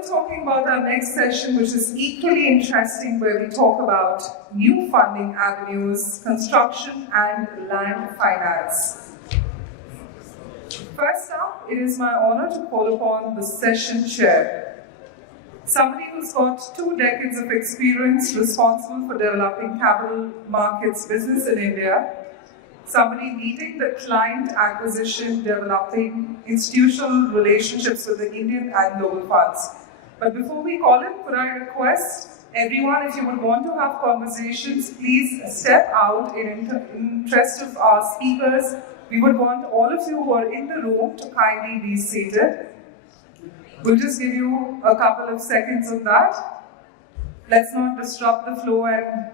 we're talking about our next session, which is equally interesting, where we talk about new funding avenues, construction and land finance. First up, it is my honor to call upon the session chair, somebody who's got 2 decades of experience responsible for developing capital markets business in India, somebody leading the client acquisition, developing institutional relationships with the Indian and global funds. But before we call him, could I request everyone, if you would want to have conversations, please step out in interest of our speakers. We would want all of you who are in the room to kindly be seated. We'll just give you a couple of seconds on that. Let's not disrupt the flow, and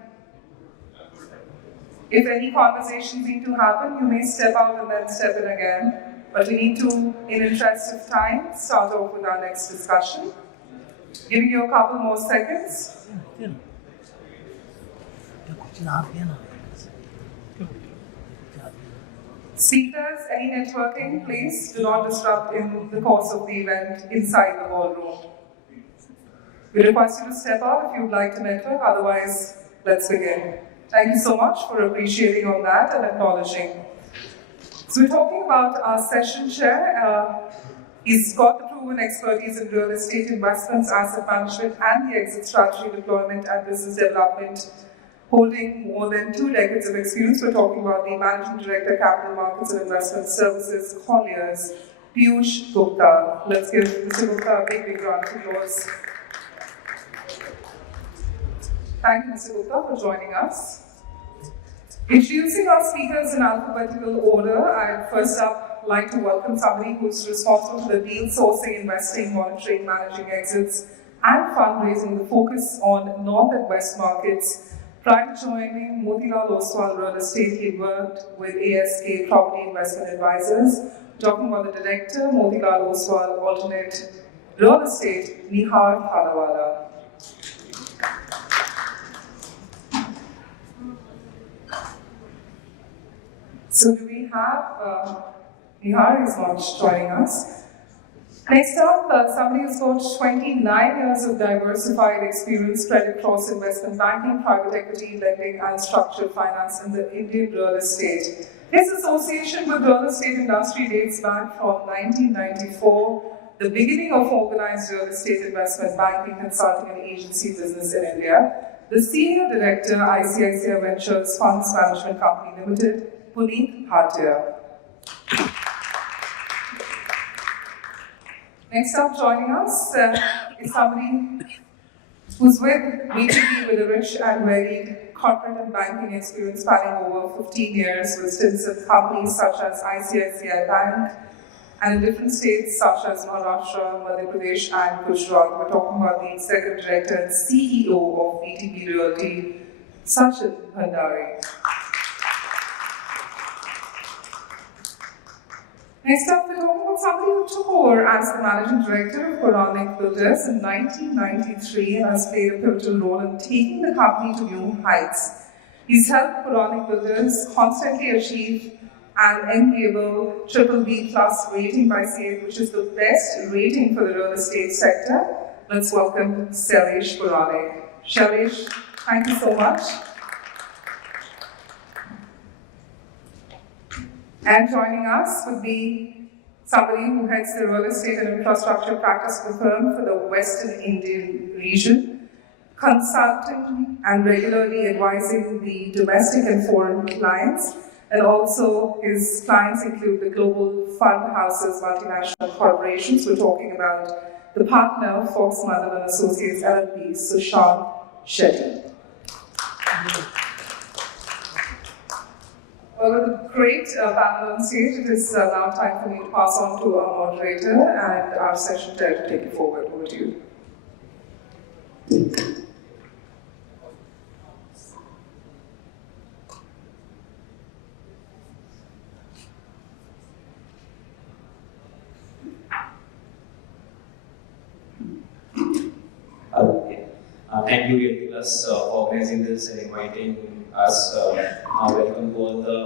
if any conversations need to happen, you may step out and then step in again. But we need to, in interest of time, start off with our next discussion. Giving you a couple more seconds. Speakers, any networking, please do not disrupt in the course of the event inside the ballroom. We request you to step out if you would like to network, otherwise, let's begin. Thank you so much for appreciating all that and acknowledging. So we're talking about our session chair. He's got the proven expertise in real estate investments, asset management, and the exit strategy deployment and business development, holding more than 2 decades of experience. We're talking about the Managing Director, Capital Markets and Investment Services, Colliers, Piyush Gupta. Let's give Mr. Gupta a big round of applause. Thank you, Mr. Gupta, for joining us. Introducing our speakers in alphabetical order, I'd first up like to welcome somebody who's responsible for the deal sourcing, investing, monitoring, managing exits, and fundraising, the focus on North and West markets. Prior to joining Motilal Oswal Real Estate, he worked with ASK Property Investment Advisors. Talking about the director, Motilal Oswal Alternate Real Estate, Nihar Thalawala. So do we have, Nihar is not joining us. Next up, somebody who's got 29 years of diversified experience spread across investment banking, private equity, lending, and structured finance in the Indian real estate. His association with real estate industry dates back from 1994, the beginning of organized real estate investment banking, consulting, and agency business in India. The Senior Director, ICICI Ventures Funds Management Company Limited, Puneet, Bhatia. Next up, joining us is somebody who's with BTB with a rich and varied corporate and banking experience spanning over 15 years with stints at companies such as ICICI Bank and in different states such as Maharashtra, Madhya Pradesh, and Gujarat. We're talking about the Executive Director and CEO of BTB Realty, Sachin Bhandari. Next up, we're talking about somebody who took over as the Managing Director of Puranik Builders in 1993 and has played a pivotal role in taking the company to new heights. He's helped Puranik Builders constantly achieve an enviable BBB plus rating by CA, which is the best rating for the real estate sector. Let's welcome Shailesh Puranik. Shailesh, thank you so much. And joining us would be somebody who heads the real estate and infrastructure practice of the firm for the Western Indian region, consulting and regularly advising the domestic and foreign clients, and also his clients include the global fund houses, multinational corporations. We're talking about the partner of Fox Mandal and Associates LLP, Sushant, Shetty. Well, with a great panel on stage, it is now time for me to pass on to our moderator and our session chair to take it forward. Over to you. Thank you, Nicholas, for organizing this and inviting us. Welcome to all the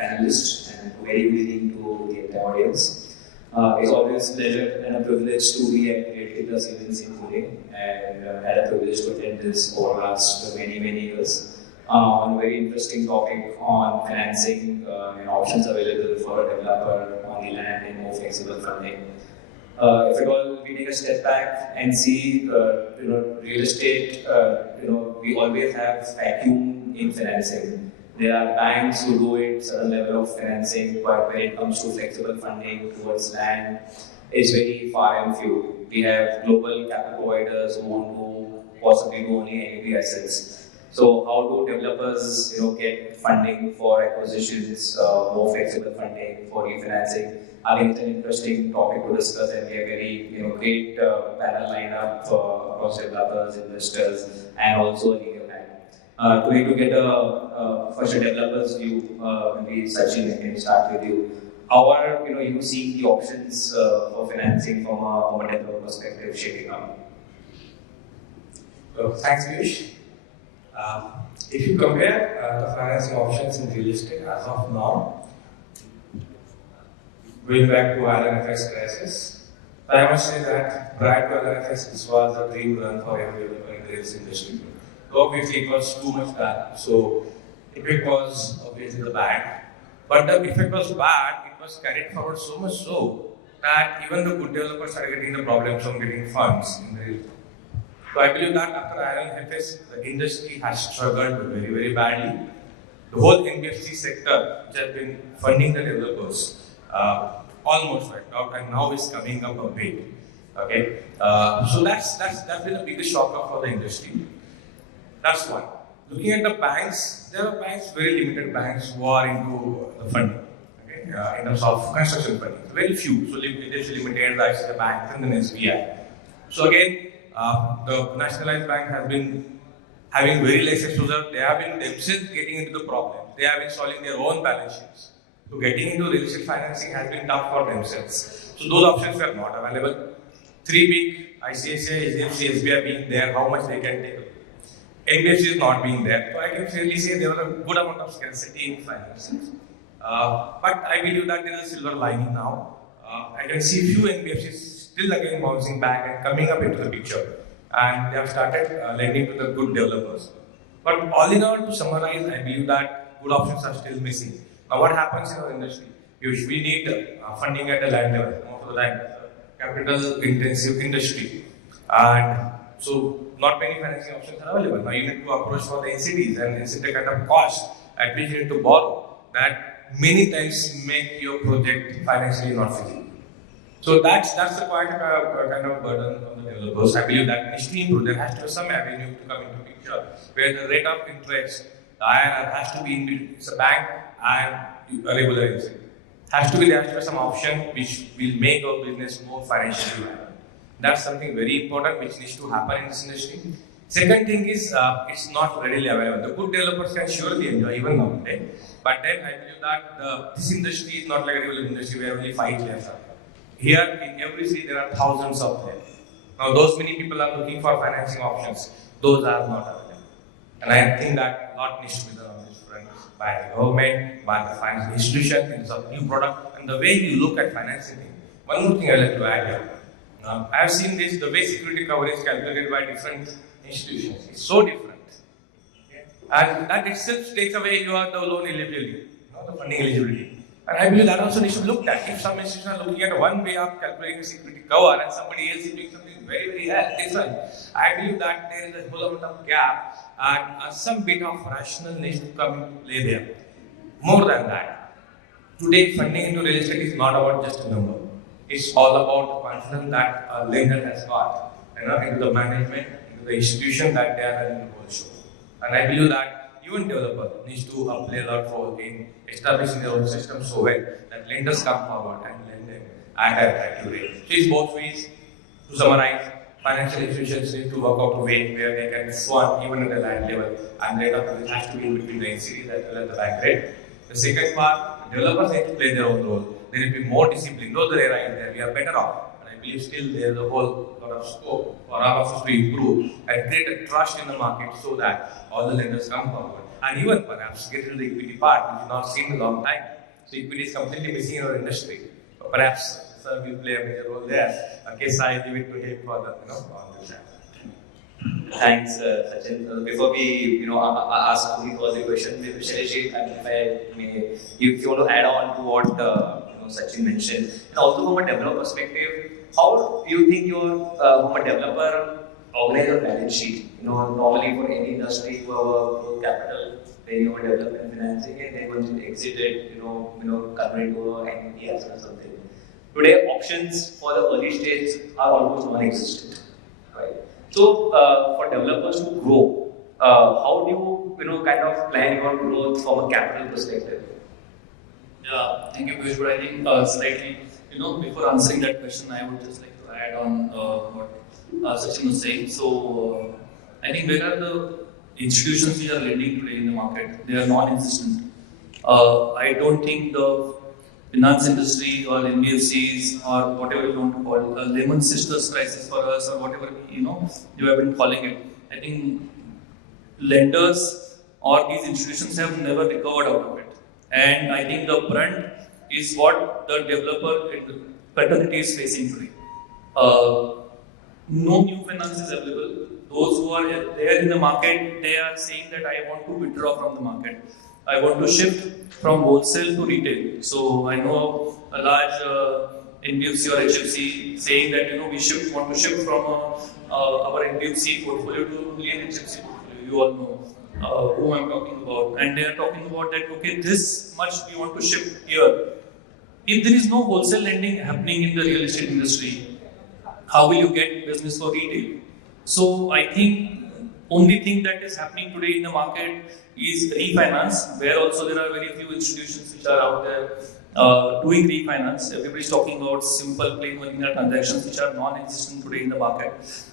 panelists and very good evening to the entire audience. It's always a pleasure and a privilege to be at Creative Plus events in Pune and had a privilege to attend this over the last many years. On a very interesting topic on financing and options available for a developer on the land and more flexible funding. If at all we take a step back and see, real estate, we always have vacuum in financing. There are banks who do it, certain level of financing, but when it comes to flexible funding towards land, it's very far and few. We have global capital providers who want to possibly do only NAV assets. So how do developers, get funding for acquisitions, more flexible funding for refinancing? I think it's an interesting topic to discuss, and we have very, great panel lineup across developers, investors, and also a legal hand. To get first a developer's view, maybe Sachin, I can start with you. How are you seeing the options for financing from a developer perspective shaping up? Thanks, Piyush. If you compare the financing options in real estate as of now, going back to IL&FS crisis, I must say that prior to IL&FS, this was a dream run for every developer in the real estate industry. Obviously, it was too much bad, so effect was obviously the bad. But the effect was bad, it was carried forward so much so that even the good developers started getting the problems of getting funds in the real estate. So I believe that after IL&FS, the industry has struggled very badly. The whole NBFC sector, which has been funding the developers, almost wiped out, and now is coming up a bit. Okay, so that's been the biggest shocker for the industry. That's one. Looking at the banks, there are banks, very limited banks who are into the funding. Okay, in terms of construction funding, very few. So it is limited, like the bank and then SBI. So again, the nationalized bank has been having very less exposure. They have been themselves getting into the problem. They have been solving their own balance sheets. So getting into real estate financing has been tough for themselves. So those options were not available. Three big ICICI, HDFC, SBI being there, how much they can take. NBFC is not being there. So I can fairly say there was a good amount of scarcity in financing. But I believe that there is a silver lining now. I can see few NBFCs still again bouncing back and coming up into the picture. And they have started lending to the good developers. But all in all, to summarize, I believe that good options are still missing. Now what happens in our industry? We need funding at the land level. Most of the land, capital intensive industry. And so not many financing options are available. Now you need to approach for the NCDs, and it's the kind of cost at which you need to borrow that many times make your project financially not feasible. So that's the quite kind of burden on the developers. I believe that needs to improve. There has to be some avenue to come into picture where the rate of interest, the IRR has to be in a bank and a regular NCD. There has to be some option which will make our business more financially viable. That's something very important which needs to happen in this industry. Second thing is, it's not readily available. The good developers can surely enjoy even now today. But then I believe that this industry is not like a regular industry where only 5 players are. Here in every city there are thousands of them. Now those many people are looking for financing options. Those are not available. And I think that a lot needs to be done on this front by the government, by the financial institution, in terms of new product, and the way you look at financing. One more thing I would like to add here. I have seen this, the way security coverage is calculated by different institutions. It's so different. Okay? And that itself takes away the loan eligibility, the funding eligibility. And I believe that also needs to be looked at. If some institutions are looking at one way of calculating the security cover and somebody else is doing something very different, I believe that there is a whole amount of gap and some bit of rational needs to come into play there. More than that, today funding into real estate is not about just a number. It's all about the confidence that a lender has got into the management, into the institution that they are running the whole show. And I believe that even developer needs to play a lot of role in establishing their own system so well that lenders come forward and lend them at an attractive rate. So it's both ways. To summarize, financial institutions need to work out a way where they can fund even at the land level, and rate of it has to be in between the NCDs as well as the bank rate. The second part, developers need to play their own role. There will be more discipline. Though the era is there, we are better off. And I believe still there is a whole lot of scope for our office to improve and create a trust in the market so that all the lenders come forward. And even perhaps get into the equity part, which is not seen in a long time. So equity is completely missing in our industry. Perhaps sir will play a major role there. Okay, so I give it to him for the, on this hand. Thanks, Sachin. Before we, ask Puneet was the question, maybe Shailesh, if I may, if you want to add on to what Sachin mentioned, and also from a developer perspective, how do you think your from a developer organize your balance sheet? Normally for any industry, you have capital, then you have development financing, and then once you exit it, convert into an NPS or something. Today, options for the early stage are almost non-existent, right? So, for developers to grow, how do you, kind of plan your growth from a capital perspective? Yeah, thank you, Piyush. But I think slightly, before answering that question, I would just like to add on what Sachin was saying. So, I think where are the institutions which are lending today in the market? They are non-existent. I don't think the finance industry or NBFCs or whatever you want to call it, a Lehman Sisters crisis for us or whatever you have been calling it. I think lenders or these institutions have never recovered out of it. And I think the brunt is what the developer fraternity is facing today. No new finance is available. Those who are there in the market, they are saying that I want to withdraw from the market. I want to shift from wholesale to retail. So I know a large NBFC or HFC saying that we want to shift from our NBFC portfolio to only an HFC portfolio. You all know who I'm talking about, and they are talking about that. Okay, this much we want to shift here. If there is no wholesale lending happening in the real estate industry, how will you get business for retail? So I think only thing that is happening today in the market is refinance, where also there are very few institutions which are out there doing refinance. Everybody is talking about simple plain vanilla transactions which are non-existent today in the market.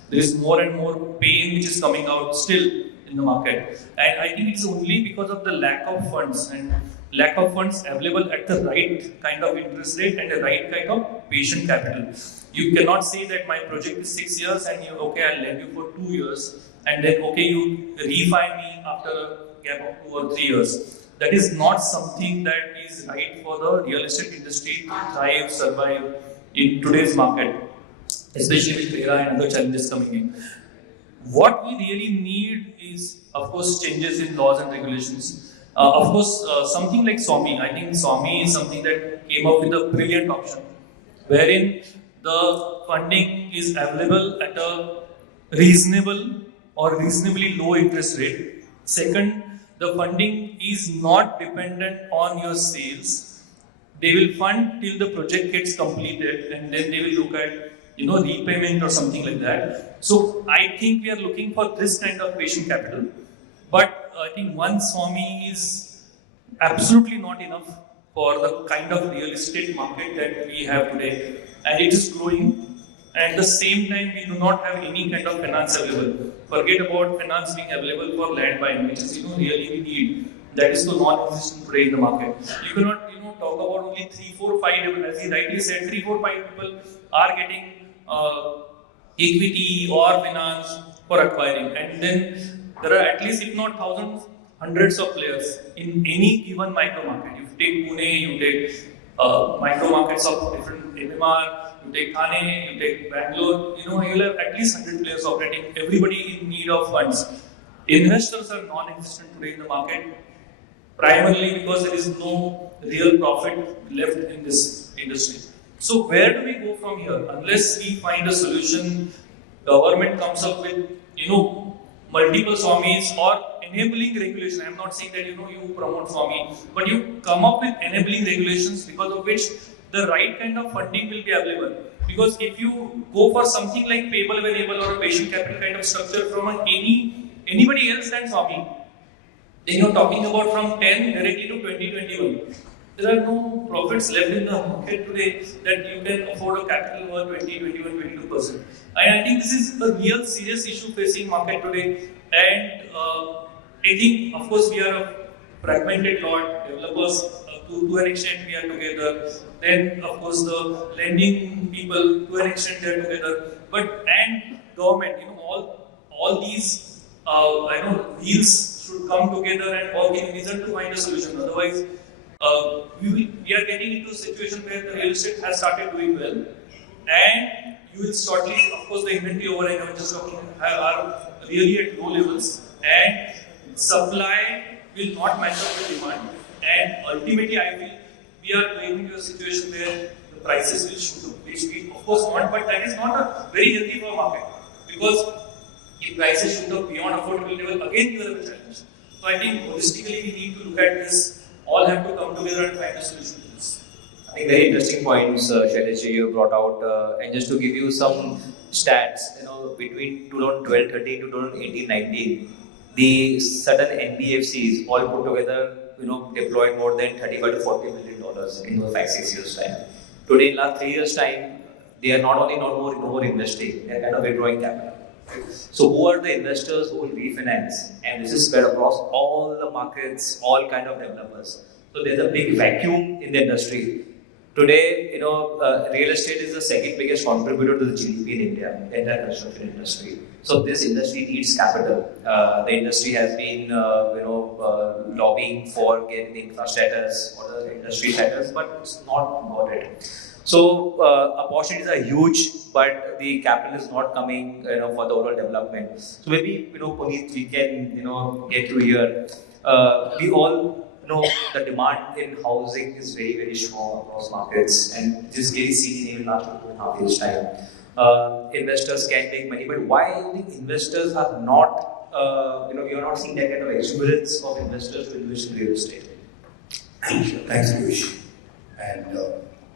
There is more and more pain which is coming out still in the market, and I think it's only because of the lack of funds and lack of funds available at the right kind of interest rate and the right kind of patient capital. You cannot say that my project is 6 years and I'll lend you for 2 years, and then you refi me after a gap of 2 or 3 years. That is not something that is right for the real estate industry to thrive, survive in today's market, especially with RERA and other challenges coming in. What we really need is, of course, changes in laws and regulations. Of course, something like SWAMI. I think SWAMI is something that came up with a brilliant option, wherein the funding is available at a reasonable or reasonably low interest rate. Second, the funding is not dependent on your sales. They will fund till the project gets completed, and then they will look at repayment or something like that. So I think we are looking for this kind of patient capital. But I think one SWAMI is absolutely not enough for the kind of real estate market that we have today, and it is growing. At the same time, we do not have any kind of finance available. Forget about finance being available for land buying, which is really we need. That is so non-existent today in the market. You cannot talk about only 3, 4, 5, as he rightly said, 3, 4, 5 people are getting equity or finance for acquiring, and then there are at least, if not thousands, hundreds of players in any given micro market. You take Pune, you take micro markets of different MMR, you take Thane, you take Bangalore, you'll have at least 100 players operating, everybody in need of funds. Investors are non-existent today in the market, primarily because there is no real profit left in this industry. So where do we go from here? Unless we find a solution, government comes up with, multiple SWAMIs or enabling regulation. I'm not saying that, you promote SWAMI, but you come up with enabling regulations because of which the right kind of funding will be available. Because if you go for something like payable variable or a patient capital kind of structure from anybody else than SWAMI, then you're talking about from 10 directly to 2021. There are no profits left in the market today that you can afford a capital over 20, 21, 22%. And I think this is a real serious issue facing market today. And I think, of course, we are a fragmented lot. Developers, to an extent, we are together. Then, of course, the lending people, to an extent, they are together. And government, all these, wheels should come together and work in reason to find a solution. Otherwise, we are getting into a situation where the real estate has started doing well, and you will shortly, of course, the inventory overhang I was just talking are really at low levels, and supply will not match up with demand, and ultimately, I feel we are going into a situation where the prices will shoot up, which we of course want, but that is not a very healthy for market, because if prices shoot up beyond affordable level, again you have a challenge. So I think holistically we need to look at this. All have to come together and find a solution to this. I think very interesting points, Shailesh, you brought out. And just to give you some stats, between 2012-13 to 2018-19, the sudden NBFCs all put together, deployed more than 35 to 40 million dollars in 5-6 years time. Today, in last 3 years time, they are not only no more investing, they are kind of withdrawing capital. So who are the investors who will refinance? And this is spread across all the markets, all kind of developers. So there's a big vacuum in the industry. Today, real estate is the second biggest contributor to the GDP in India, the entire construction industry. So this industry needs capital. The industry has been, lobbying for getting the infra status or the industry status, but it's not got it. So opportunities are huge, but the capital is not coming, for the overall development. So maybe, Puneet, we can, get through here. We all know the demand in housing is very, very strong across markets, and this is getting seen in last 2.5 years' time. Investors can take money, but why do you think investors are not, we are not seeing that kind of exuberance of investors to invest in real estate? Thanks, Piyush. And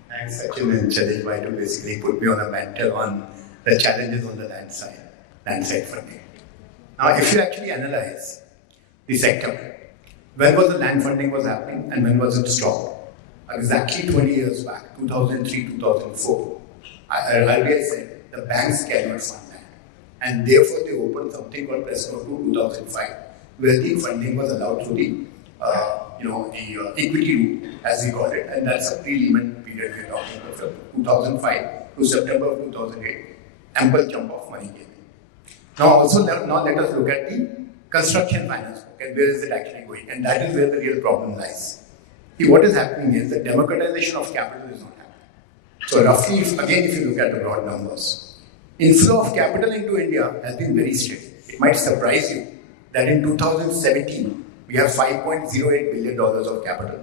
thanks, Sachin and Shailesh, to basically put me on a mantle on the challenges on the land side funding. Now, if you actually analyze the sector, when was the land funding was happening and when was it stopped? Exactly 20 years back, 2003, 2004, RBI said the banks cannot fund land. And therefore, they opened something called Press Note 2005, where the funding was allowed through the equity route, as we call it, and that's a pre-Lehman period we're talking about, from 2005 to September of 2008. Ample chunk of money came in. Now let us look at the construction finance book and where is it actually going, and that is where the real problem lies. See, what is happening is the democratization of capital is not happening. So roughly, if you look at the broad numbers, inflow of capital into India has been very steady. It might surprise you that in 2017, we have $5.08 billion of capital.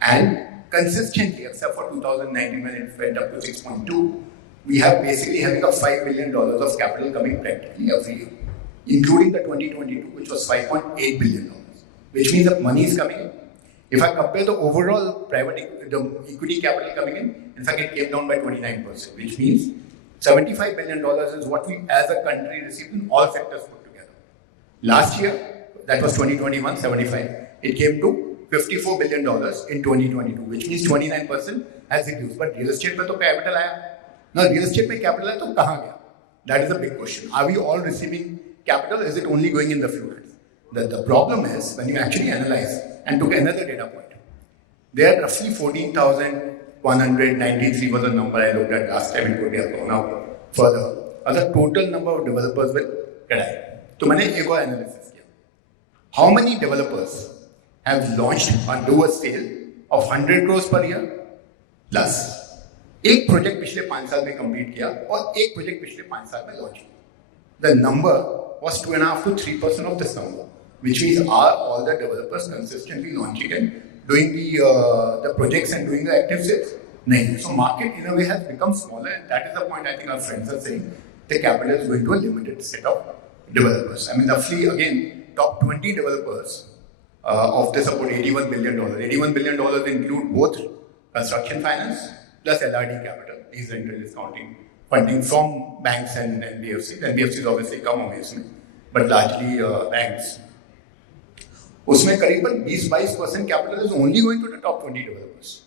And consistently, except for 2019 when it went up to 6.2, we have basically having a $5 billion of capital coming practically every year, including the 2022, which was $5.8 billion, which means that money is coming in. If I compare the overall the equity capital coming in fact, it came down by 29%, which means $75 billion is what we as a country received in all sectors put together. Last year, that was 2021, 75. It came to $54 billion in 2022, which means 29% has reduced. But real estate में तो capital आया. Now real estate में capital है तो कहाँ गया? That is the big question. Are we all receiving capital? Is it only going in the few hands? The problem is when you actually analyze and took another data point. There are roughly 14,193 was the number I looked at last time. It could be gone up further. The total number of developers with Kedia. So मैंने एक और analysis किया. How many developers have launched or do a sale of 100 crores per year plus? एक project पिछले 5 साल में complete किया और एक प्रोजेक्ट पिछले 5 साल में लॉन्च किया. The number was 2.5 to 3% of this number, which means are all the developers consistently launching and doing the projects and doing the active sales? No. So market in a way has become smaller, and that is the point I think our friends are saying. The capital is going to a limited set of developers. I mean, roughly again, top 20 developers of this about $81 billion. $81 billion include both construction finance plus LRD capital, lease rental discounting, funding from banks and NBFCs. NBFCs obviously come obviously, but largely banks. उसमें करीबन 20-22% capital is only going to the top 20 developers.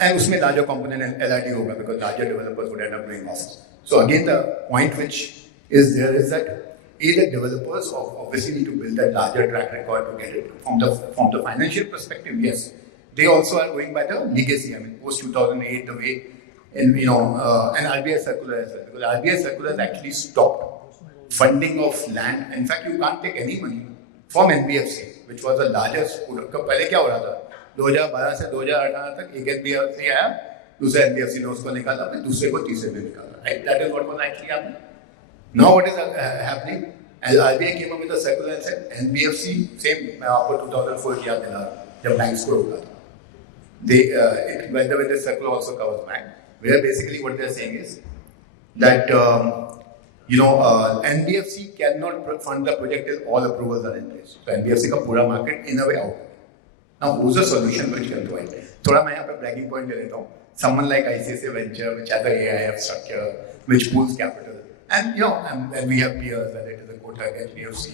And उसमें larger component LRD होगा because larger developers would end up doing office. So again, the point which is there is that the developers obviously need to build a larger track record to get it. From the financial perspective, yes. They also are going by the legacy. I mean, post 2008, the way, and RBI circular as well. Because RBI circular has actually stopped funding of land. In fact, you can't take any money from NBFC, which was the largest. पहले क्या हो रहा था? 2012 से 2018 तक एक NBFC आया, दूसरे NBFC ने उसको निकाला, फिर दूसरे को तीसरे में निकाला. Right? That is what was actually happening. Now what is happening? As RBI came up with a circular and said NBFC same मैं आपको 2004 याद दिला जब banks को रोका था. When the circular also covers bank, where basically what they are saying is that NBFC cannot fund the project till all approvals are in place. So NBFC का पूरा market in a way out. Now who's a solution which can provide? थोड़ा मैं यहाँ पे bragging point ले लेता हूँ. Someone like ICICI Venture, which has a AIF structure, which pools capital, and and we have peers, whether it is a Kotak, HDFC,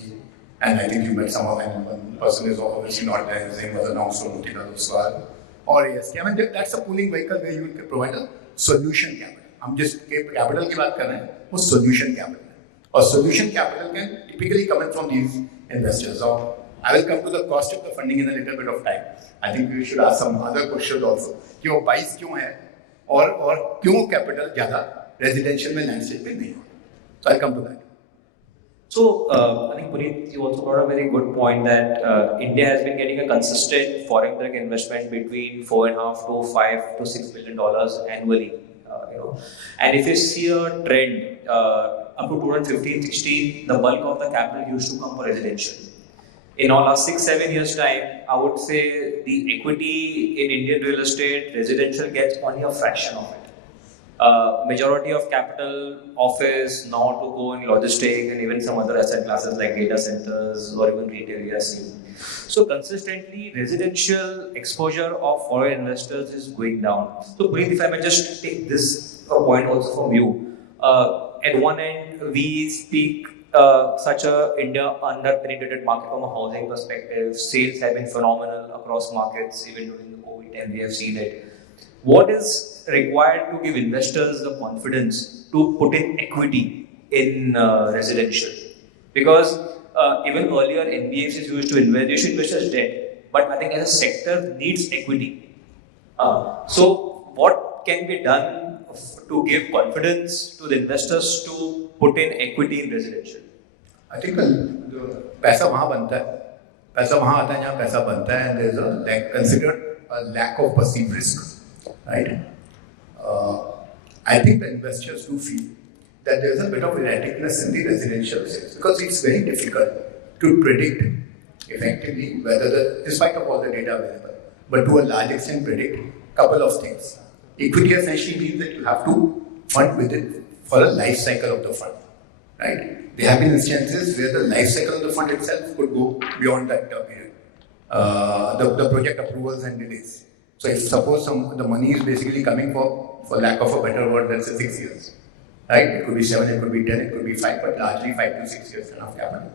and I think you met some of them. One person is obviously not there. His name was announced from Moderator as well. Or ASK. I mean, that's a pooling vehicle where you can provide a solution capital. हम जिस capital की बात कर रहे हैं, वो solution capital है. और solution capital can typically come in from these investors. So I will come to the cost of the funding in a little bit of time. I think we should ask some other questions also. कि वो 22 क्यों है और क्यों capital ज़्यादा residential में landscape में नहीं हो. So I'll come to that. So, I think Puneet, you also brought a very good point that India has been getting a consistent foreign direct investment between $4.5 to $5 to $6 billion annually. And if you see a trend up to 2015-16, the bulk of the capital used to come for residential. In our last 6-7 years' time, I would say the equity in Indian real estate, residential gets only a fraction of it. Majority of capital office now to go in logistics and even some other asset classes like data centers or even retail we are seeing. So consistently residential exposure of foreign investors is going down. So Puneet, if I may just take this point also from you. At one end we speak such a India under-penetrated market from a housing perspective. Sales have been phenomenal across markets even during the COVID time we have seen it. What is required to give investors the confidence to put in equity in residential? Because even earlier NBFCs used to invest as debt, but I think as a sector needs equity. So what can be done to give confidence to the investors to put in equity in residential? I think पैसा वहाँ बनता है, पैसा वहाँ आता है जहाँ पैसा बनता है, and there is a considered a lack of perceived risk. Right? I think the investors do feel that there is a bit of erraticness in the residential sales because it's very difficult to predict effectively whether, despite of all the data available, but to a large extent predict a couple of things. Equity essentially means that you have to fund with it for a life cycle of the fund. Right? There have been instances where the life cycle of the fund itself could go beyond that period. The project approvals and delays. So if suppose the money is basically coming for lack of a better word, let's say 6 years, right? It could be 7, it could be 10, it could be 5, but largely 5 to 6 years enough capital.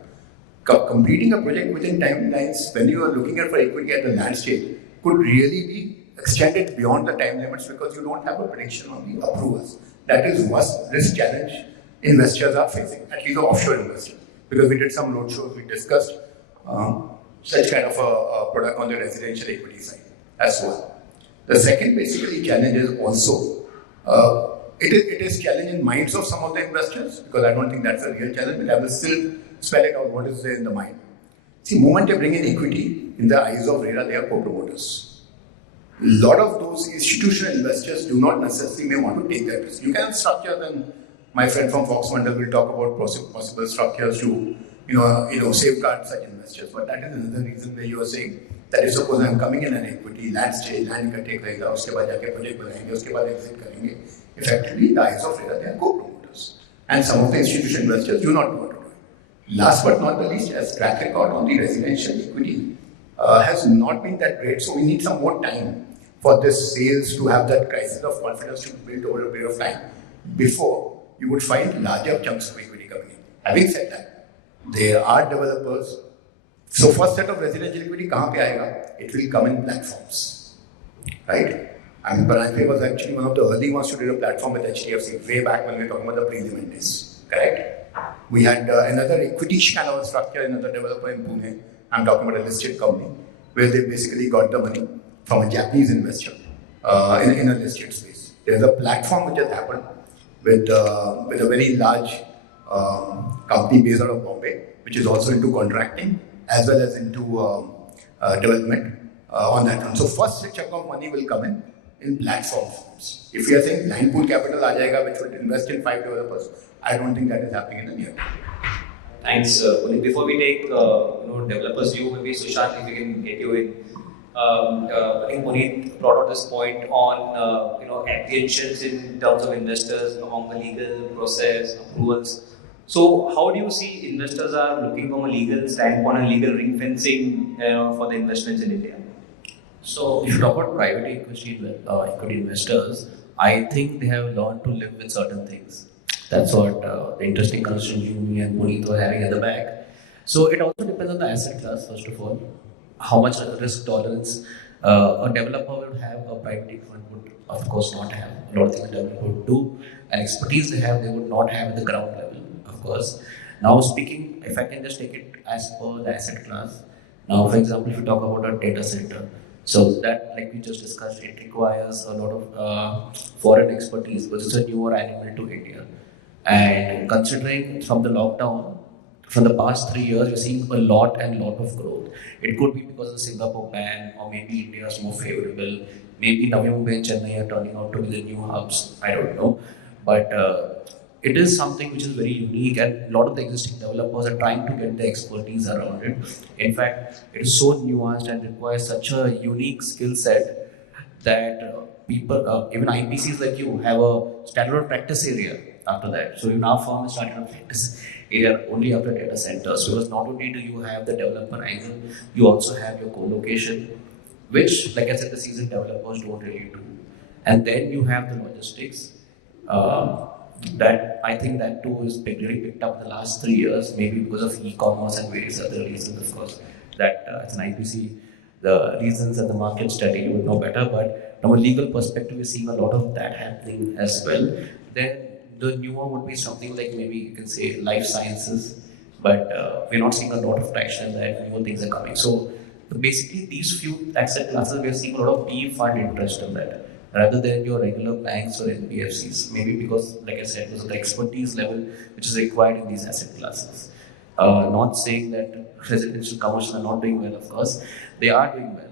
Completing a project within timelines when you are looking at for equity at the land stage could really be extended beyond the time limits because you don't have a prediction on the approvals. That is one risk challenge investors are facing, at least the offshore investors. Because we did some roadshows, we discussed such kind of a product on the residential equity side as well. The second basically challenge is also, it is challenge in minds of some of the investors because I don't think that's a real challenge, but I will still spell it out what is there in the mind. See, moment they bring in equity, in the eyes of RERA, they are co-promoters. A lot of those institutional investors do not necessarily may want to take that risk. You can have structures, and my friend from Fox Mandal will talk about possible structures to safeguard such investors. But that is another reason where you are saying that if suppose I'm coming in an equity, land stage, land का take रहेगा, उसके बाद जाके project बनाएंगे, उसके बाद exit करेंगे. Effectively, the eyes of RERA, they are co-promoters. And some of the institutional investors do not want to do it. Last but not the least, as track record on the residential equity has not been that great, so we need some more time for this sales to have that crisis of confidence to build over a period of time before you would find larger chunks of equity coming in. Having said that, there are developers. So first set of residential equity कहाँ पे आएगा? It will come in platforms, right? I mean, Conclave was actually one of the early ones to do a platform with HDFC way back when we were talking about the pre-limit days, correct? We had another equity kind of a structure, another developer in Pune. I'm talking about a listed company where they basically got the money from a Japanese investor in a listed space. There's a platform which has happened with a very large company based out of Bombay, which is also into contracting as well as into development. on that one. So first chunk of money will come in platform forms. If you are saying line pool capital aa jayega, which would invest in 5 developers, I don't think that is happening in the near term. Thanks, Puneet. Before we take developers' view, maybe Sushant, if we can get you in. I think Puneet brought out this point on apprehensions in terms of investors along the legal process, approvals. So, how do you see investors are looking from a legal standpoint and legal ring fencing for the investments in India? So, if you talk about private equity investors, I think they have learned to live with certain things. That's what the interesting conversation you and Puneet were having at the back. So, it also depends on the asset class, first of all. How much risk tolerance a developer would have, a private equity fund would, of course, not have. A lot of things a developer would do, and expertise they have, they would not have at the ground level, of course. Now, speaking, if I can just take it as per the asset class. Now, for example, if you talk about a data center, so that, like we just discussed, it requires a lot of foreign expertise because it's a newer animal to India. And considering from the lockdown, from the past 3 years, we're seeing a lot of growth. It could be because of the Singapore ban, or maybe India is more favorable. Maybe Navi Mumbai and Chennai are turning out to be the new hubs. I don't know. But it is something which is very unique, and a lot of the existing developers are trying to get the expertise around it. In fact, it is so nuanced and requires such a unique skill set that people, even IPCs like you, have a standalone practice area after that. So in our firm, we started a practice area only after data centers. So not only do you have the developer angle, you also have your co-location, which, like I said, the seasoned developers don't really do. And then you have the logistics. That I think that too is really picked up the last 3 years, maybe because of e-commerce and various other reasons, of course. That as an IPC, the reasons and the market study you would know better. But from a legal perspective, we're seeing a lot of that happening as well. Then the newer would be something like maybe you can say life sciences, but we're not seeing a lot of traction there. Newer things are coming. So basically, these few asset classes, we're seeing a lot of PE fund interest in that, rather than your regular banks or NBFCs. Maybe because, like I said, because of the expertise level which is required in these asset classes. Not saying that residential commercial are not doing well, of course. They are doing well.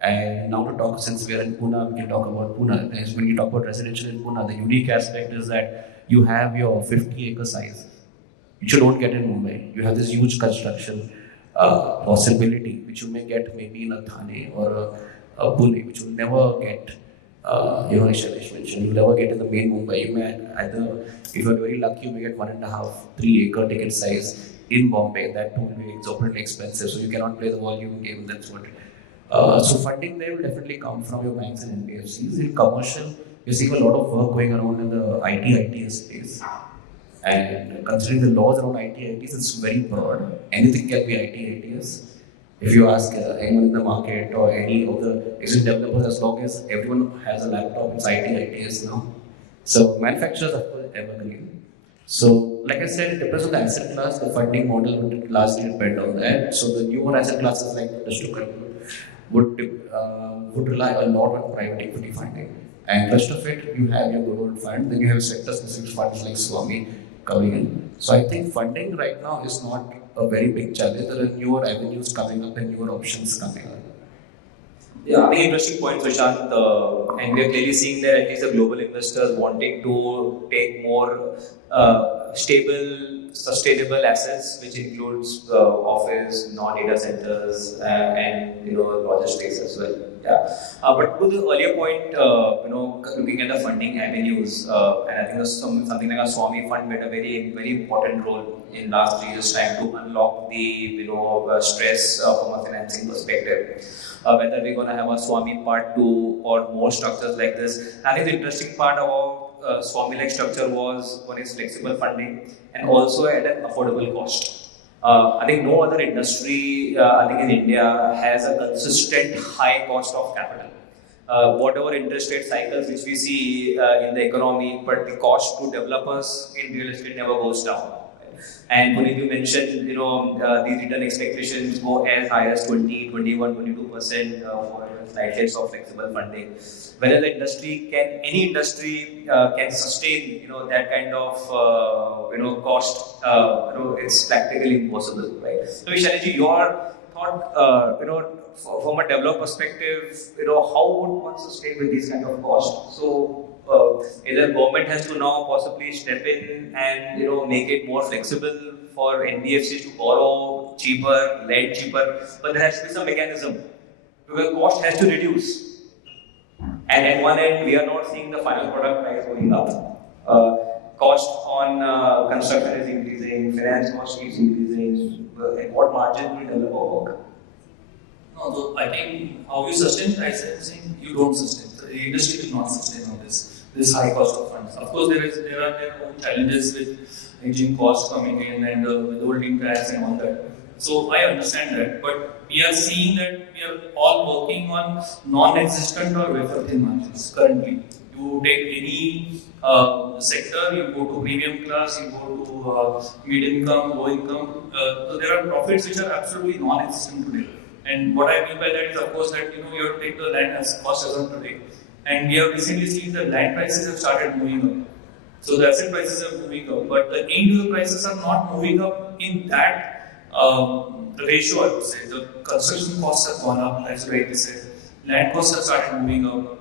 And now to talk, since we are in Pune, we can talk about Pune. As when you talk about residential in Pune, the unique aspect is that you have your 50-acre size, which you don't get in Mumbai. You have this huge construction possibility, which you may get maybe in a Thane or a Pune, which you will never get. Shailesh mentioned, you'll never get in the main Mumbai. You may either, if you're very lucky, you may get 1.5, 3-acre ticket size in Bombay. That too will be exorbitantly expensive, so you cannot play the volume game. That's what. So funding there will definitely come from your banks and NBFCs. In commercial, you're seeing a lot of work going around in the ITS space. And considering the laws around ITS, it's very broad. Anything can be ITS. If you ask anyone in the market or any of the existing developers, as long as everyone has a laptop, it's ITS now. So manufacturers are evergreen. So like I said, it depends on the asset class. The funding model would largely depend on that. So the newer asset classes, like just to conclude, would rely a lot on private equity funding. And rest of it, you have your good old fund, then you have sector-specific funds like Swami coming in. So I think funding right now is not a very big challenge. There are newer avenues coming up and newer options coming up. Yeah, I think interesting point, Sushant. And we are clearly seeing that at least the global investors wanting to take more stable, sustainable assets, which includes office, non-data centers, and logistics as well. Yeah. But to the earlier point, looking at the funding avenues, and I think something like a Swami fund played a very important role in last 3 years' time to unlock the stress from a financing perspective. Whether we're going to have a Swami part 2 or more structures like this. I think the interesting part about Swami-like structure was one is flexible funding and also at an affordable cost. I think no other industry, I think in India, has a consistent high cost of capital. Whatever interest rate cycles which we see in the economy, but the cost to developers in real estate never goes down. And Puneet, you mentioned, these return expectations go as high as 20, 21, 22% for slides of flexible funding. Whether the industry any industry can sustain, that kind of, cost, it's practically impossible, right? So, Shailesh, your thought, from a developer perspective, how would one sustain with these kind of costs? So either government has to now possibly step in and make it more flexible for NBFCs to borrow cheaper, lend cheaper, but there has to be some mechanism because cost has to reduce. And at one end, we are not seeing the final product price going up. Cost on construction is increasing, finance cost keeps increasing. At what margin will developer work? No, so I think how you sustain price, I'm saying you don't sustain. The industry will not sustain on this high cost of funds. Of course, there are their own challenges with hedging costs coming in and withholding tax and all that. So I understand that, but we are seeing that we are all working on non-existent or wafer-thin margins currently. You take any sector, you go to premium class, you go to mid-income, low-income. So there are profits which are absolutely non-existent today. And what I mean by that is, of course, that you have to take the land as cost as on today. And we have recently seen that land prices have started moving up. So the asset prices are moving up, but the end user prices are not moving up in that ratio, I would say. The construction costs have gone up, as you rightly said. Land costs have started moving up.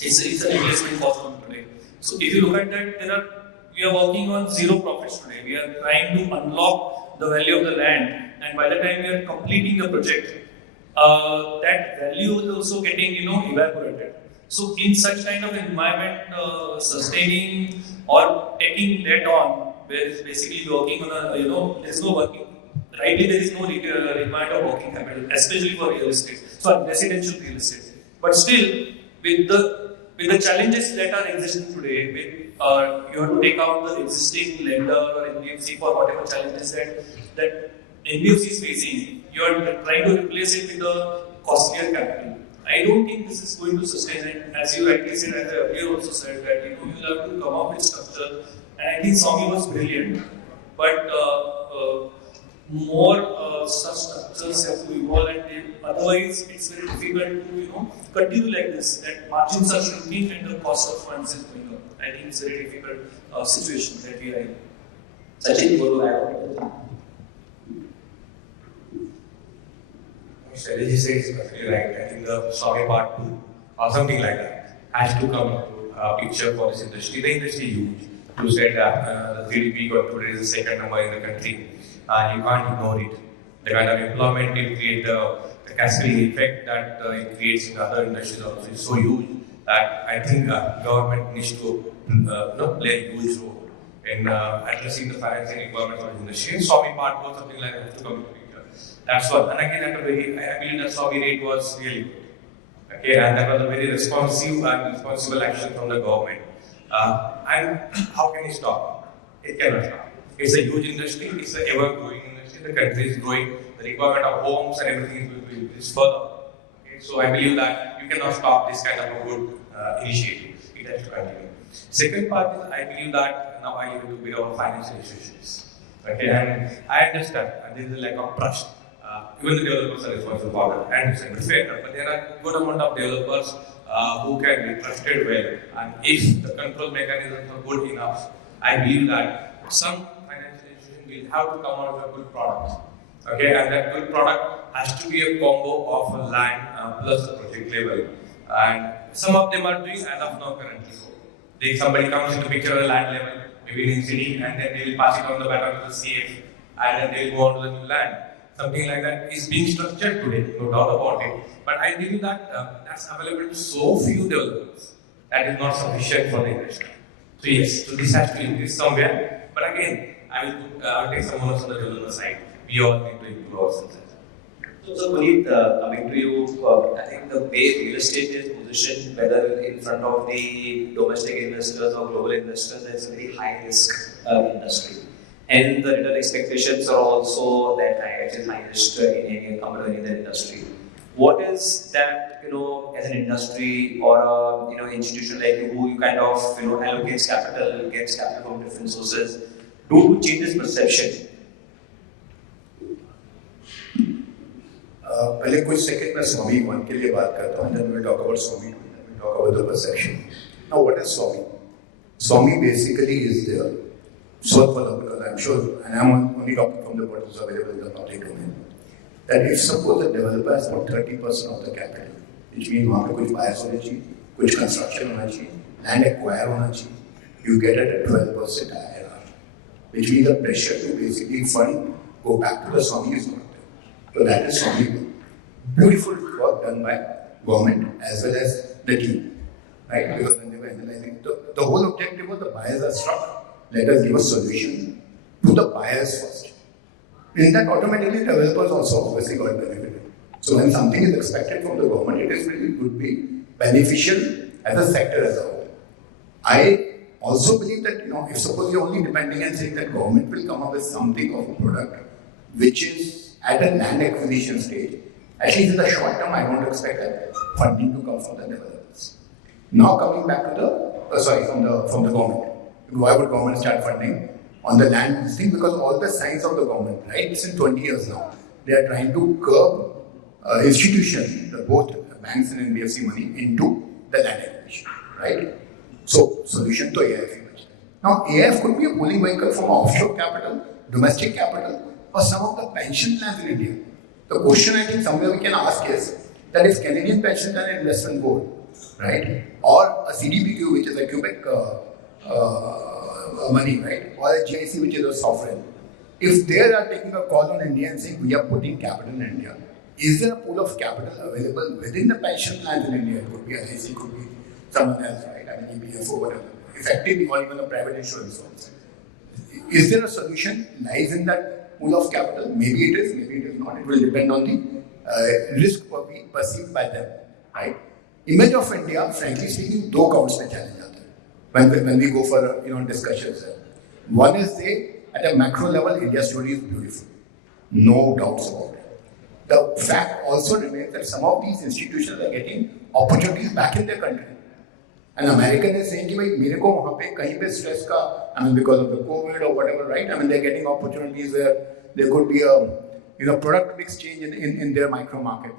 It's an investment cost from today. So if you look at that, we are working on zero profits today. We are trying to unlock the value of the land, and by the time we are completing the project, that value is also getting evaporated. So in such kind of environment, sustaining or taking debt on, where it's basically working on there's no working. Rightly, there is no requirement of working capital, especially for real estate. So residential real estate. But still, with the challenges that are existing today, with you have to take out the existing lender or NBFC for whatever challenges that NBFC is facing. You are trying to replace it with a costlier capital. I don't think this is going to sustain it. As you rightly said, as I earlier also said, that you will have to come up with structure. And I think Swami was brilliant, but more such structures have to evolve, and otherwise it's very difficult to continue like this. That margins are shrinking and the cost of funds is going up. I think it's a very difficult situation that we are in. Sachin, go to add. Shailesh says is perfectly right. I think the Swami Part 2 or something like that has to come into a picture for this industry. The industry is huge. You said that the GDP got today is the second number in the country, and you can't ignore it. The kind of employment it creates, the cascading effect that it creates in other industries also is so huge that I think government needs to play a huge role in addressing the financing requirements of the industry. And Swami Part 2 or something like that has to come into picture. That's one. And again, I believe that Swami rate was really good. Okay, and that was a very responsive and responsible action from the government. And how can it stop? It cannot stop. It's a huge industry. It's an ever-growing industry. The country is growing. The requirement of homes and everything is going to increase further. Okay, so I believe that you cannot stop this kind of a good initiative. It has to continue. Second part is I believe that now I live into a bit of financial institutions. Okay, and I understand there is a lack of trust. Even the developers are responsible for that. I understand, but there are a good amount of developers who can be trusted well. And if the control mechanisms are good enough, I believe that some financial institution will have to come out with a good product. Okay, and that good product has to be a combo of a land plus a project level. And some of them are doing as of now currently. So, somebody comes into picture at the land level, maybe in city, and then they will pass it on the back of the CF, and then they will go on to the new land. Something like that is being structured today, no doubt about it. But I believe that that's available to so few developers that is not sufficient for the industry. So yes, so this has to increase somewhere. But again, I will take some onus on the developer side. We all need to improve ourselves. So Puneet, coming to you, I think the way real estate is positioned, whether in front of the domestic investors or global investors, it's a very high risk industry. And the return expectations are also that highest in any company in the industry. What is that, as an industry or a, institution like you, who you kind of, allocates capital, gets capital from different sources, do to change this perception? पहले कुछ second में स्वामी one के लिए बात करता हूँ. Then we talk about Swami. Then we talk about the perception. Now, what is Swami? Swami basically is there. So, I'm sure, and I'm only talking from the what is available in the public domain. that if suppose the developer has put 30% of the capital, which means वहाँ पे कुछ buyers होने चाहिए, कुछ construction होना चाहिए, land acquire होना चाहिए, you get it at 12% IRR, which means the pressure to basically fund go back to the Swami is not there. So that is Swami work. Beautiful work done by government as well as the team, right? Because when they were analyzing, the whole objective was the buyers are struck. Let us give a solution to the buyers first. In that, automatically developers also obviously got benefited. So when something is expected from the government, it is really would be beneficial as a sector as a whole. I also believe that, if suppose you're only depending and saying that government will come up with something of a product which is at a land acquisition stage, at least in the short term, I don't expect that funding to come from the developers. Now coming back to from the government. Why would government start funding on the land thing? Because all the signs of the government, right, since 20 years now, they are trying to curb institutions, both banks and NBFC money, into the land acquisition, right? So, solution to AIF. Now, AIF could be a pooling vehicle from offshore capital, domestic capital, or some of the pension plans in India. The question I think somewhere we can ask is that if Canadian Pension Plan Investment Board, right, or a CDPQ, which is a Quebec money, right, or a GIC, which is a sovereign, if they are taking a call on India and saying we are putting capital in India, is there a pool of capital available within the pension plans in India? It could be ICICI, could be someone else, right? I mean, EPF or whatever, effectively, or even a private insurance firms. Is there a solution lies in that pool of capital? Maybe it is, maybe it is not. It will depend on the risk perceived by them, right? Image of India, frankly speaking, दो counts में चले जाते हैं. When we go for discussions, one is at a macro level, India's story is beautiful, no doubts about it. The fact also remains that some of these institutions are getting opportunities back in their country. And American is saying कि भाई मेरे को वहाँ पे कहीं पे stress का, I mean because of the COVID or whatever, right? I mean they're getting opportunities where there could be a product mix change in their micro market.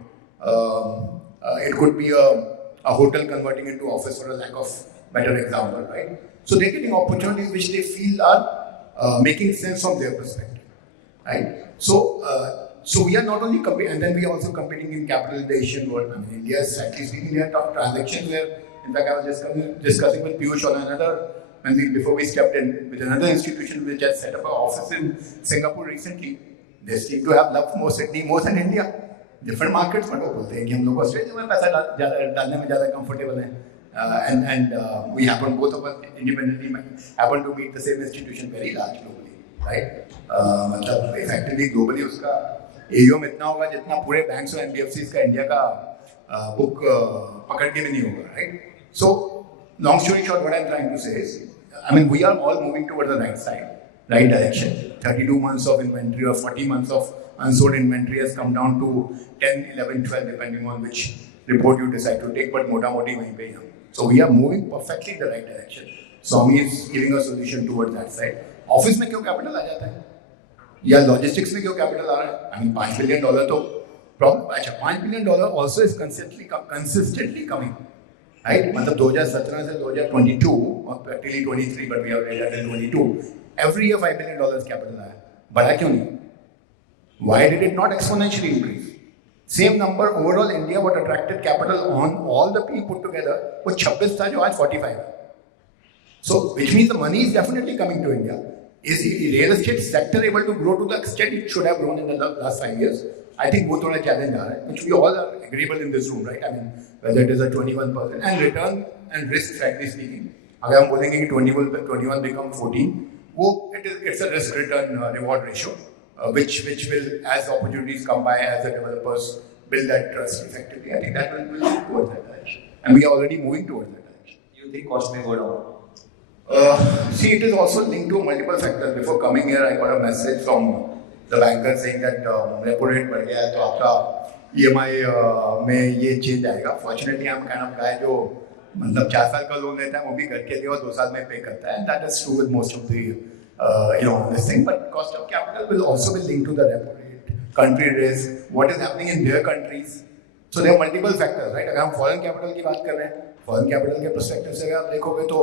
It could be a hotel converting into office for a lack of better example, right? So they're getting opportunities which they feel are making sense from their perspective, right? So we are not only competing, and then we are also competing in capitalization world. I mean, India is actually speaking, there are transactions where, in fact, I was just discussing with Piyush on another, before we stepped in, with another institution which has set up an office in Singapore recently. They seem to have loved more Sydney more than India. Different markets, but वो बोलते हैं कि हम लोग Australia में पैसा डालने में ज़्यादा comfortable हैं. And we happen, both of us independently happen to meet the same institution very large globally, right? मतलब effectively globally उसका AUM इतना होगा जितना पूरे banks और NBFCs का इंडिया का book पकड़ के भी नहीं होगा, right? So long story short, what I'm trying to say is, I mean we are all moving towards the right side, right direction. 32 months of inventory or 40 months of unsold inventory has come down to 10, 11, 12 depending on which report you decide to take, but mota moti wahin pe hi hum. So we are moving perfectly in the right direction. Swami is giving a solution towards that side. Office में क्यों capital आ जाता है? या logistics में क्यों capital आ रहा है? I mean $5 billion तो problem. अच्छा $5 billion also is consistently coming, right? मतलब 2017 से 2022 or practically 23, but we have read in 22. Every year $5 billion capital आया. बढ़ा क्यों नहीं? Why did it not exponentially increase? Same number overall India what attracted capital on all the P put together was 26 था जो आज 45 है. So which means the money is definitely coming to India. Is the real estate sector able to grow to the extent it should have grown in the last 5 years? I think वो थोड़ा challenge आ रहा है, which we all are agreeable in this room, right? I mean whether it is a 21% and return and risk frankly speaking, अगर हम बोलेंगे कि 21 become 14, वो it's a risk return reward ratio. Which will, as opportunities come by, as the developers build that trust effectively, I think that will move towards that direction. And we are already moving towards that direction. You think cost may go down? See, it is also linked to multiple factors. Before coming here, I got a message from the banker saying that repo rate बढ़ गया है तो आपका EMI में ये change आएगा. Fortunately, I'm kind of guy जो मतलब 4 साल का लोन लेता है वो भी घर के लिए और 2 साल में पे करता है, and that is true with most of the this thing, but cost of capital will also be linked to the repo rate, country risk, what is happening in their countries. So there are multiple factors, right? अगर हम foreign capital की बात कर रहे हैं, foreign capital के perspective से अगर आप देखोगे तो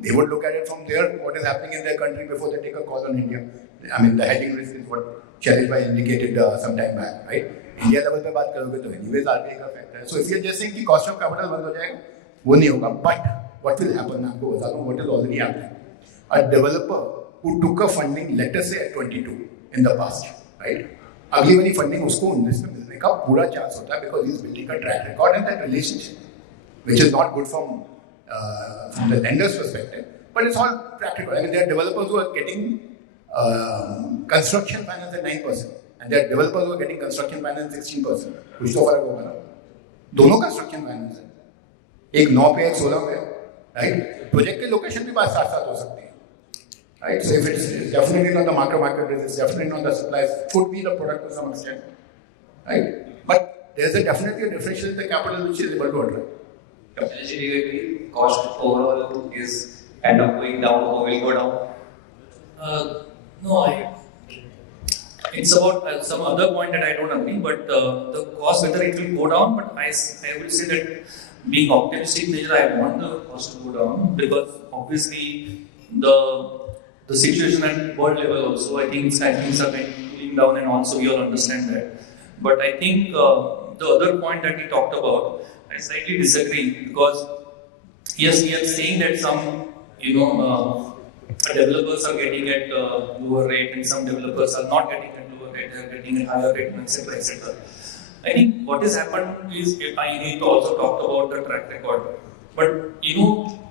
they would look at it from there, what is happening in their country before they take a call on India. I mean, the hedging risk is what Shailesh indicated some time back, right? India level पे बात करोगे तो anyways RBI का factor है. So if you're just saying कि cost of capital बंद हो जाएगा, वो नहीं होगा. But what will happen? मैं आपको बता दूँ what is already happening. A developer who took a funding, let us say at 22 in the past, right? अगली वाली funding उसको 19 में मिलने का पूरा chance होता है because he's building a track record and that relationship, which is not good from the lender's perspective, but it's all practical. I mean, there are developers who are getting construction finance at 9%, and there are developers who are getting construction finance 16%. कुछ तो फर्क होगा ना? दोनों construction finance है. एक 9 पे एक 16 पे, right? Project के location भी बात साथ-साथ हो सकती है, right? So if it's definitely not the market risk, it's definitely not the supply, could be the product to some extent, right? But there's definitely a differential in the capital which is able to attract. Shailesh, do you agree? Cost overall is kind of going down or will go down? No, it's about some other point that I don't agree, but the cost, whether it will go down, but I will say that being optimistic nature, I want the cost to go down because obviously the situation at world level also, I think things are cooling down and also we all understand that. But I think the other point that we talked about, I slightly disagree because yes, we are saying that some, developers are getting at lower rate and some developers are not getting at lower rate, they are getting at higher rate, etc., etc. I think what has happened is I need to also talk about the track record. But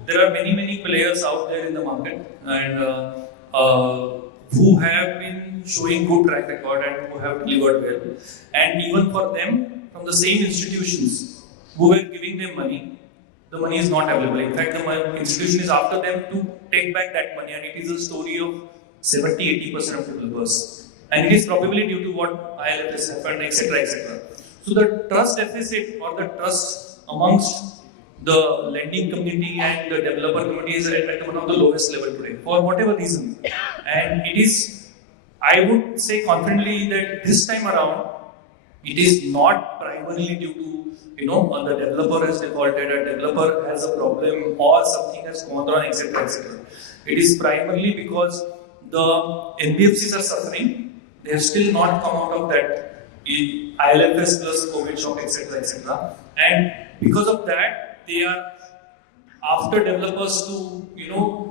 there are many players out there in the market and who have been showing good track record and who have delivered well. And even for them, from the same institutions who were giving them money, the money is not available. In fact, the institution is after them to take back that money, and it is a story of 70-80% of developers. And it is probably due to what ILFS happened, etc., etc. So the trust deficit or the trust amongst the lending community and the developer community is at one of the lowest level today, for whatever reason. And it is, I would say confidently that this time around, it is not primarily due to the developer has defaulted, a developer has a problem, or something has gone wrong, etc., etc. It is primarily because the NBFCs are suffering. They have still not come out of that ILFS plus COVID shock, etc., etc. And because of that, they are after developers to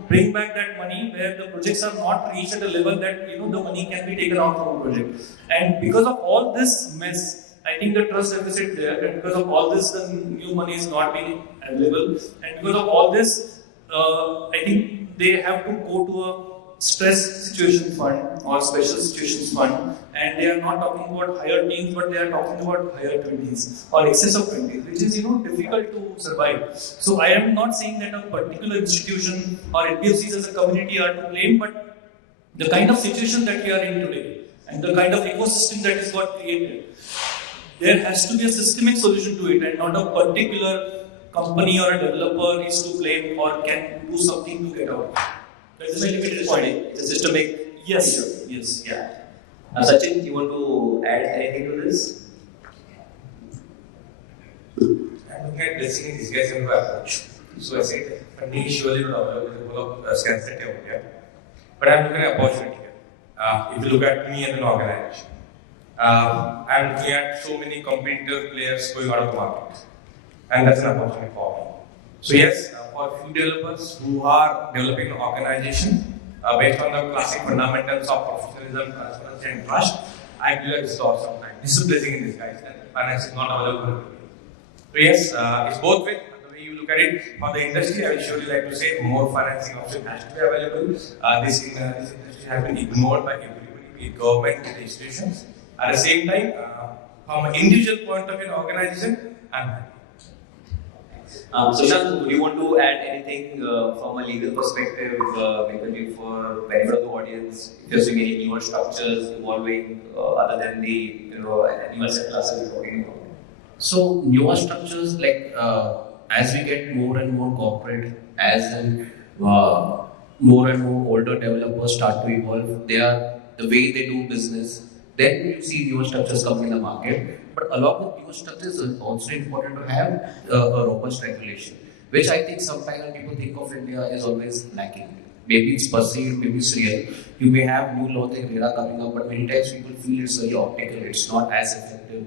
bring back that money where the projects are not reached at a level that the money can be taken out from a project. And because of all this mess, I think the trust deficit there, and because of all this, the new money is not being available. And because of all this, I think they have to go to a stress situation fund or special situations fund, and they are not talking about higher teens, but they are talking about higher 20s or excess of 20s, which is difficult to survive. So I am not saying that a particular institution or NBFCs as a community are to blame, but the kind of situation that we are in today and the kind of ecosystem that is got created, there has to be a systemic solution to it, and not a particular company or a developer is to blame or can do something to get out. That's my limited point. It's a systemic Yes. issue. Yes. Yeah. Sachin, you want to add anything to this? I'm looking at blessing in disguise in my approach. So I said, funding is surely not available because scarcity over here. But I'm looking at opportunity here. If you look at me as an organization, I'm looking at so many competitor players going out of the market, and that's an opportunity for me. So yes, for few developers who are developing an organization based on the classic fundamentals of professionalism, transparency, and trust, I believe it's lost sometimes. This is blessing in disguise, and finance is not available. So yes, it's both ways. The way you look at it, for the industry, I will surely like to say more financing option has to be available. This industry has been ignored by everybody, be it government, be it institutions. At the same time, from an individual point of view, organization, I'm happy. Sushant, would you want to add anything from a legal perspective, maybe for benefit of the audience, if you're seeing any newer structures evolving other than the newer asset classes we're talking about? So newer structures, like as we get more and more corporate, as in more and more older developers start to evolve, the way they do business, then you see newer structures coming in the market. But along with newer structures, it's also important to have a robust regulation. which I think sometimes when people think of India is always lacking. Maybe it's perceived, maybe it's real. You may have new law like RERA coming up, but many times people feel it's very optical, it's not as effective.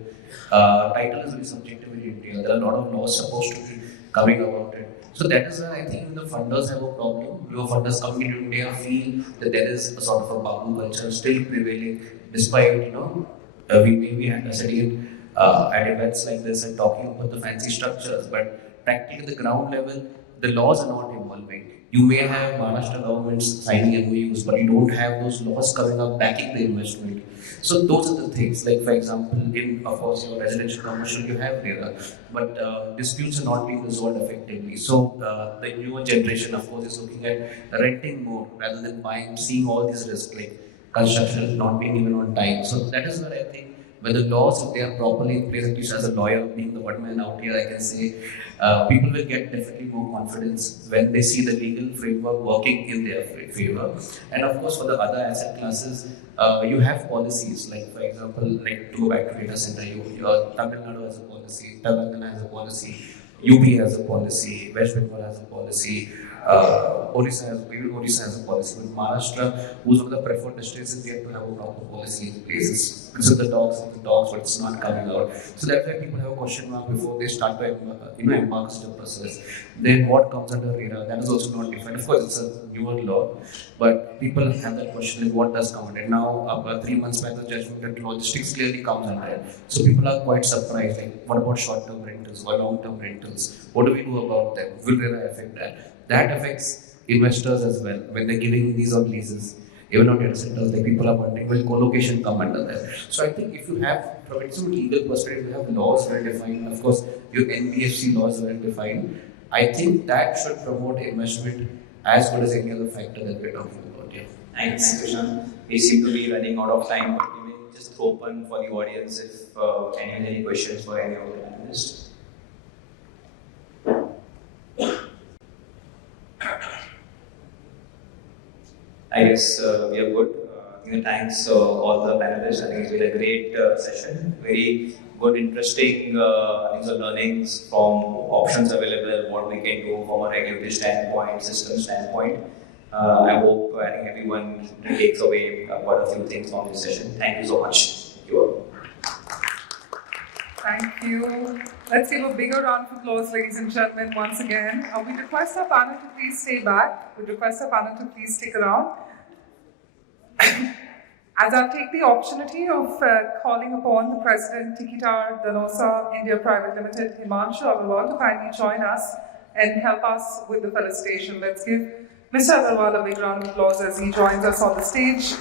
Title is very subjective in India. There are a lot of laws supposed to be coming about it. So that is why I think the funders have a problem. Your funders coming into India feel that there is a sort of a babu culture still prevailing, despite we may be sitting at events like this and talking about the fancy structures, but practically the ground level, the laws are not evolving. You may have Maharashtra governments signing MOUs, but you don't have those laws coming up backing the investment. So those are the things. Like for example, in of course your residential commercial, you have RERA, but disputes are not being resolved effectively. So the newer generation, of course, is looking at renting more rather than buying, seeing all these risks like construction not being even on time. So that is where I think when the laws, if they are properly in place, at least as a lawyer, being the one man out here, I can say people will get definitely more confidence when they see the legal framework working in their favor. And of course, for the other asset classes, you have policies, like for example, like to go back to data center, Tamil Nadu has a policy, Telangana has a policy, UP has a policy, West Bengal has a policy, Odisha has a policy, but Maharashtra, who's one of the preferred destinations, they have to have a proper policy in place. It's the dogs, but it's not coming out. So that's why people have a question mark before they start to embark the process. Then what comes under RERA? That is also not defined. Of course, it's a newer law, but people have that question like what does come under it? Now, about 3 months back, the judgment that logistics clearly comes under it. So people are quite surprised. Like, what about short-term rentals or long-term rentals? What do we do about them? Will RERA affect that? That affects investors as well when they're giving these on leases. Even on data centers, like people are wondering, will co-location come under that? So I think if you have, from a legal perspective, you have laws well defined, of course, your NBFC laws well defined, I think that should promote investment as good as any other factor that we're talking about here. Thanks, Sushant. We seem to be running out of time, but we may just open for the audience if anyone has any questions for any of the panelists. I guess we are good. Thanks all the panelists. I think it's been a great session. Very good, interesting learnings from options available, what we can do from a regulatory standpoint, system standpoint. I hope everyone takes away quite a few things from this session. Thank you so much. Thank you all. Thank you. Let's give a bigger round of applause, ladies and gentlemen, once again. We request our panel to please stay back. We request our panel to please stick around. As I take the opportunity of calling upon the President, Tikitar Danosa India Private Limited, Himanshu Agarwal, to kindly join us and help us with the felicitation. Let's give Mr. Agarwal a big round of applause as he joins us on the stage.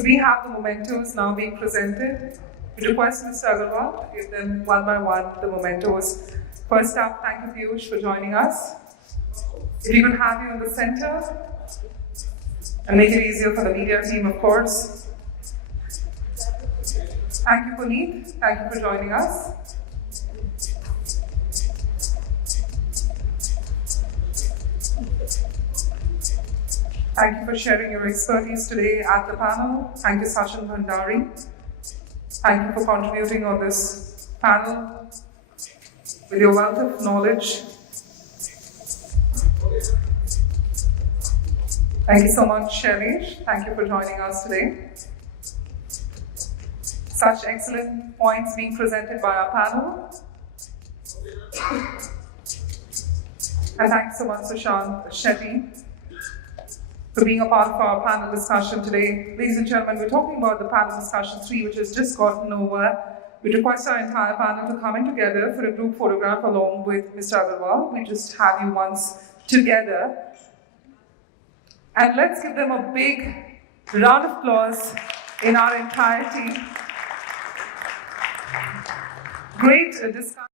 We have the mementos now being presented. We request Mr. Agarwal to give them one by one the mementos. First up, thank you, Piyush, for joining us. If we could have you in the center and make it easier for the media team, of course. Thank you, Puneet. Thank you for joining us. Thank you for sharing your expertise today at the panel. Thank you, Sachin Bhandari. Thank you for contributing on this panel with your wealth of knowledge. Thank you so much, Shailesh. Thank you for joining us today. Such excellent points being presented by our panel. And thanks so much, Sushant, Shetty, for being a part of our panel discussion today. Ladies and gentlemen, we're talking about the panel discussion 3, which has just gotten over. We request our entire panel to come in together for a group photograph along with Mr. Agarwal. We just have you once together. And let's give them a big round of applause in our entirety. Great discussion.